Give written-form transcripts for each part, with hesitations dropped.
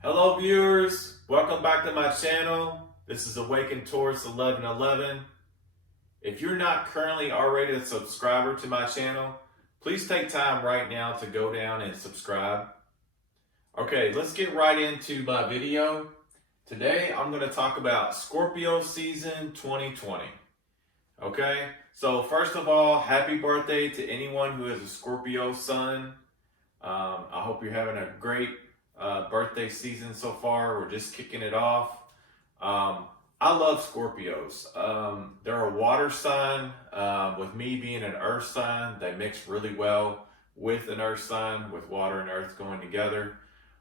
Hello viewers, welcome back to my channel. This is Awakened Taurus 1111. If you're not currently already a subscriber to my channel, please take time right now to go down and subscribe. Okay, let's get right into my video. Today I'm going to talk about Scorpio season 2020. Okay, so first of all, happy birthday to anyone who is a Scorpio sun. I hope you're having a great birthday season so far. We're just kicking it off. I love Scorpios. They're a water sign. With me being an earth sign, they mix really well with an earth sign, with water and earth going together.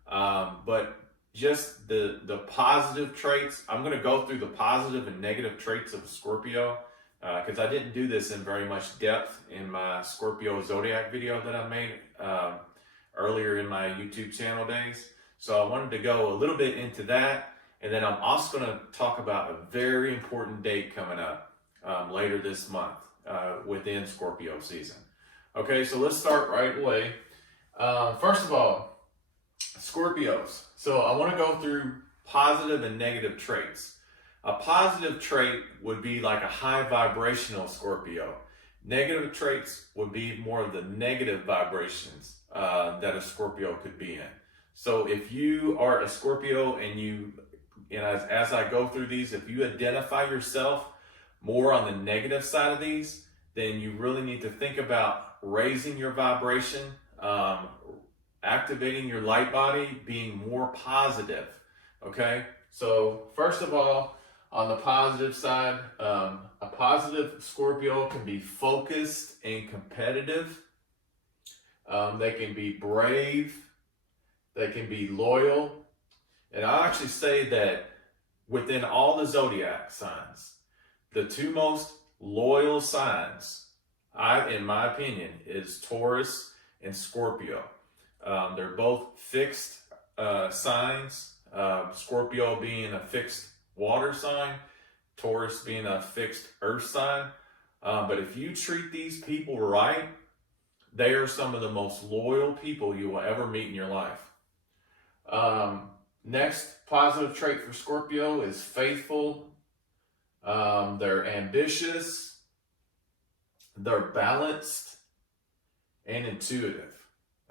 But just the positive traits, I'm going to go through the positive and negative traits of a Scorpio because I didn't do this in very much depth in my Scorpio zodiac video that I made earlier in my YouTube channel days. So I wanted to go a little bit into that. And then I'm also going to talk about a very important date coming up later this month within Scorpio season. Okay, so let's start right away. First of all, Scorpios. So I want to go through positive and negative traits. A positive trait would be like a high vibrational Scorpio. Negative traits would be more of the negative vibrations that a Scorpio could be in. So if you are a Scorpio and as I go through these, if you identify yourself more on the negative side of these, then you really need to think about raising your vibration, activating your light body, being more positive. Okay, so first of all, on the positive side, a positive Scorpio can be focused and competitive. They can be brave. They can be loyal. And I actually say that within all the zodiac signs, the two most loyal signs, in my opinion, is Taurus and Scorpio. They're both fixed signs. Scorpio being a fixed water sign, Taurus being a fixed earth sign. But if you treat these people right, they are some of the most loyal people you will ever meet in your life. Next positive trait for Scorpio is faithful. They're ambitious. They're balanced and intuitive.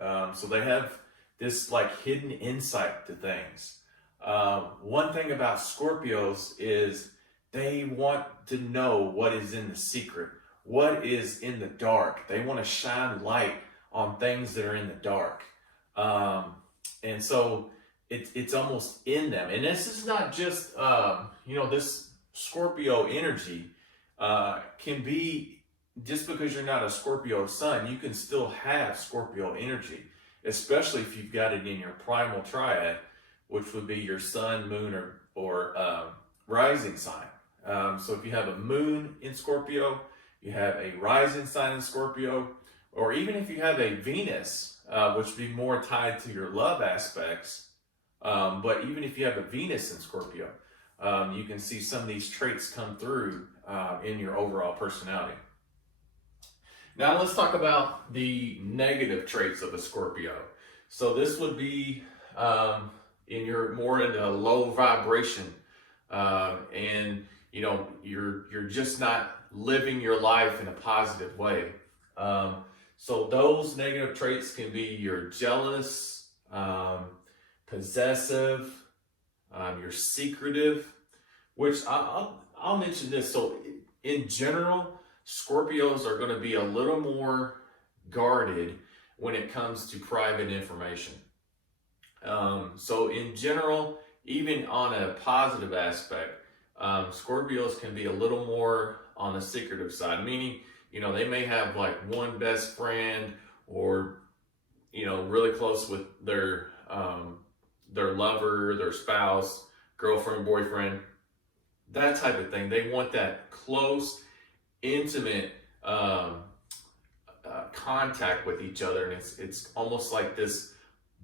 So they have this like hidden insight to things. One thing about Scorpios is they want to know what is in the secret, what is in the dark. They want to shine light on things that are in the dark. And so it's almost in them. And this is not just, this Scorpio energy can be, just because you're not a Scorpio sun, you can still have Scorpio energy, especially if you've got it in your primal triad, which would be your sun, moon, or rising sign. So if you have a moon in Scorpio, you have a rising sign in Scorpio, or even if you have a Venus, which would be more tied to your love aspects, but even if you have a Venus in Scorpio, you can see some of these traits come through in your overall personality. Now let's talk about the negative traits of a Scorpio. So this would be more in a low vibration, and you're just not living your life in a positive way. So those negative traits can be you're jealous, possessive, you're secretive, which I'll mention this. So in general, Scorpios are going to be a little more guarded when it comes to private information. So in general, even on a positive aspect, Scorpios can be a little more on the secretive side, meaning, they may have like one best friend or, really close with their lover, their spouse, girlfriend, boyfriend, that type of thing. They want that close, intimate contact with each other. And it's almost like this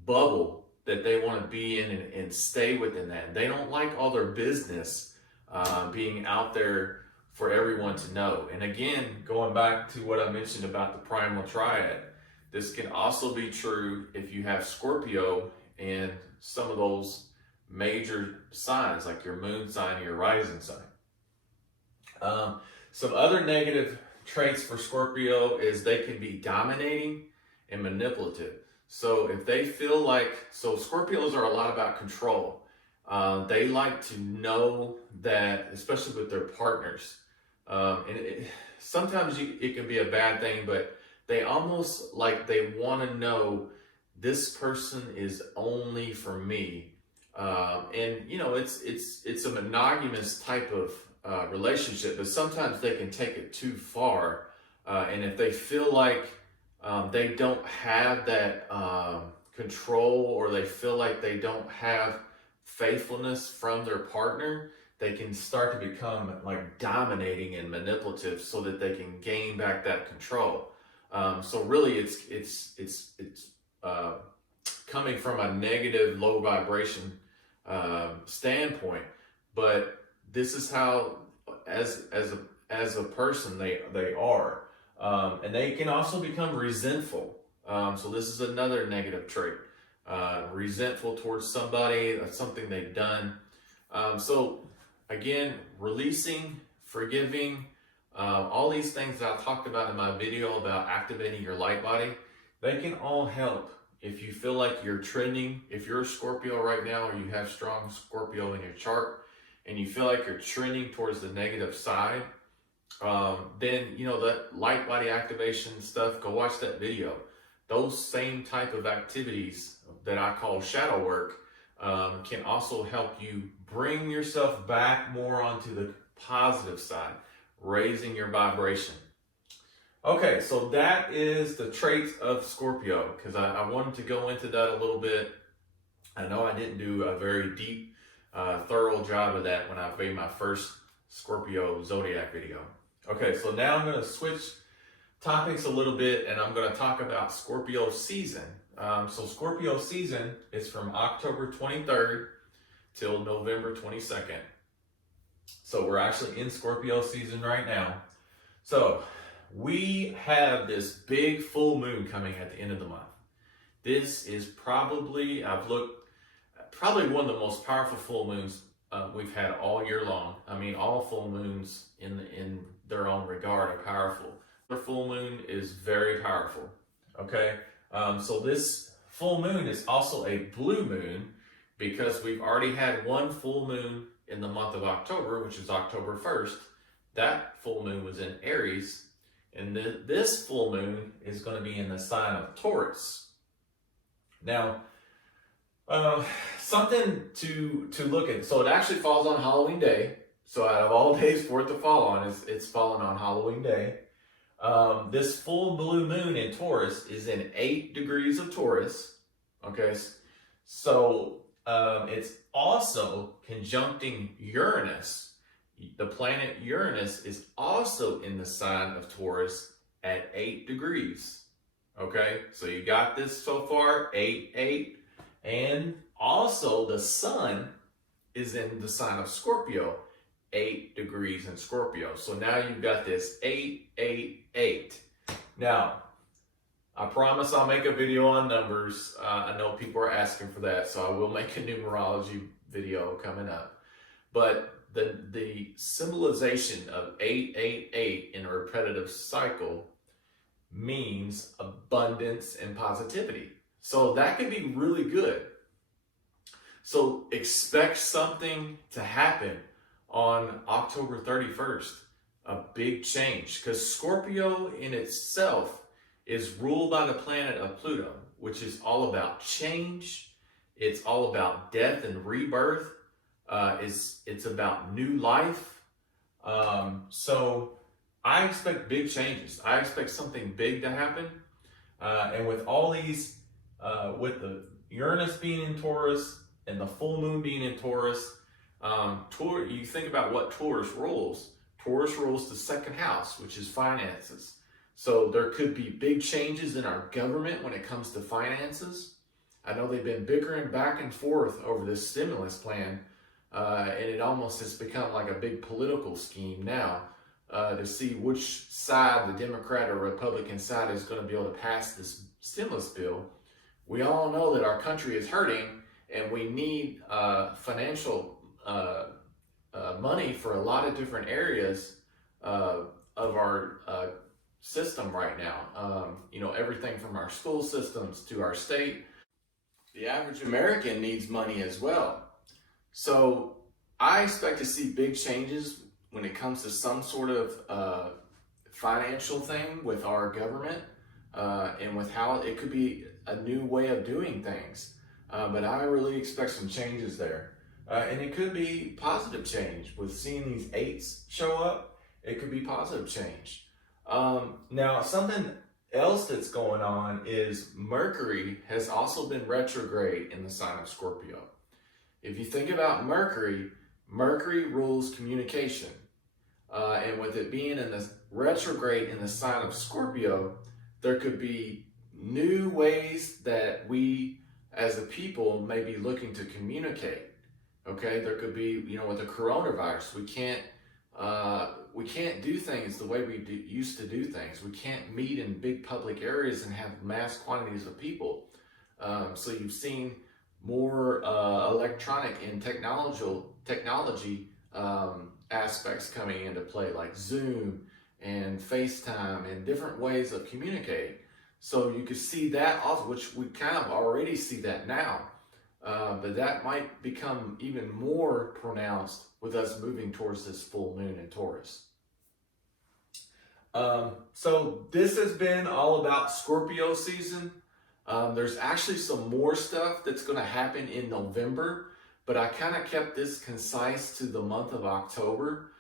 bubble that they want to be in and stay within that. They don't like all their business being out there for everyone to know. And again, going back to what I mentioned about the primal triad, this can also be true if you have Scorpio and some of those major signs like your moon sign and your rising sign. Some other negative traits for Scorpio is they can be dominating and manipulative. So if they feel like, so Scorpios are a lot about control. They like to know that, especially with their partners. Sometimes it can be a bad thing, but they almost like they want to know this person is only for me. And you know, it's a monogamous type of relationship, but sometimes they can take it too far. And if they feel like they don't have that control, or they feel like they don't have faithfulness from their partner, they can start to become like dominating and manipulative so that they can gain back that control. So really it's coming from a negative, low vibration standpoint, but this is how as a person they are. And they can also become resentful. So this is another negative trait. Resentful towards somebody, something they've done. So again, releasing, forgiving, all these things that I talked about in my video about activating your light body, they can all help. If you feel like you're trending, if you're a Scorpio right now, or you have strong Scorpio in your chart, and you feel like you're trending towards the negative side, then, you know, that light body activation stuff, go watch that video. Those same type of activities that I call shadow work can also help you bring yourself back more onto the positive side, raising your vibration. Okay, so that is the traits of Scorpio, because I wanted to go into that a little bit. I know I didn't do a very deep, thorough job of that when I made my first Scorpio zodiac video. Okay, so now I'm going to switch topics a little bit, and I'm going to talk about Scorpio season. So Scorpio season is from October 23rd till November 22nd. So we're actually in Scorpio season right now. So we have this big full moon coming at the end of the month. This is probably, probably one of the most powerful full moons we've had all year long. I mean, all full moons in their own regard are powerful. The full moon is very powerful. Okay, so this full moon is also a blue moon, because we've already had one full moon in the month of October, which is October 1st. That full moon was in Aries, and this full moon is going to be in the sign of Taurus. Now, something to look at. So it actually falls on Halloween Day. So out of all days for it to fall on, it's falling on Halloween Day. This full blue moon in Taurus is in 8 degrees of Taurus. Okay, so it's also conjuncting Uranus. The planet Uranus is also in the sign of Taurus at 8 degrees. Okay, so you got this so far, 8, 8. And also the sun is in the sign of Scorpio, 8 degrees in Scorpio. So now you've got this 8, 8, 8. Now, I promise I'll make a video on numbers. I know people are asking for that, so I will make a numerology video coming up. But the symbolization of 8, 8, 8 in a repetitive cycle means abundance and positivity. So that can be really good. So expect something to happen on October 31st, a big change, because Scorpio in itself is ruled by the planet of Pluto, which is all about change. It's all about death and rebirth. It's about new life. So I expect big changes. I expect something big to happen. And with all these, with the Uranus being in Taurus and the full moon being in Taurus, you think about what Taurus rules. Taurus rules the second house, which is finances. So there could be big changes in our government when it comes to finances. I know they've been bickering back and forth over this stimulus plan, and it almost has become like a big political scheme now to see which side, the Democrat or Republican side, is going to be able to pass this stimulus bill. We all know that our country is hurting, and we need financial money for a lot of different areas of our system right now. You know, everything from our school systems to our state. The average American needs money as well. So I expect to see big changes when it comes to some sort of financial thing with our government and with how it could be a new way of doing things. But I really expect some changes there. And it could be positive change with seeing these eights show up. It could be positive change. Now, something else that's going on is Mercury has also been retrograde in the sign of Scorpio. If you think about Mercury, Mercury rules communication. And with it being in the retrograde in the sign of Scorpio, there could be new ways that we as a people may be looking to communicate. Okay, there could be, you know, with the coronavirus, we can't do things the way we used to do things. We can't meet in big public areas and have mass quantities of people. So you've seen more electronic and technology aspects coming into play, like Zoom and FaceTime and different ways of communicating. So you could see that also, which we kind of already see that now. But that might become even more pronounced with us moving towards this full moon in Taurus. So this has been all about Scorpio season. There's actually some more stuff that's going to happen in November, but I kind of kept this concise to the month of October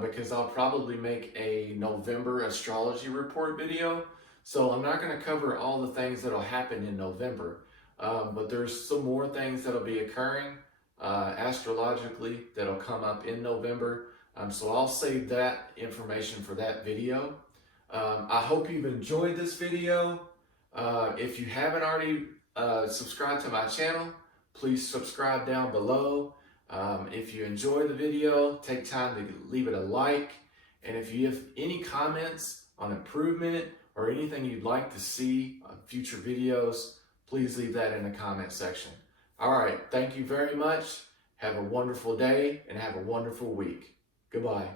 because I'll probably make a November astrology report video. So I'm not going to cover all the things that'll happen in November. But there's some more things that'll be occurring astrologically that'll come up in November. So I'll save that information for that video. I hope you've enjoyed this video. If you haven't already subscribed to my channel, please subscribe down below. If you enjoy the video, take time to leave it a like. And if you have any comments on improvement or anything you'd like to see on future videos, please leave that in the comment section. All right, thank you very much. Have a wonderful day and have a wonderful week. Goodbye.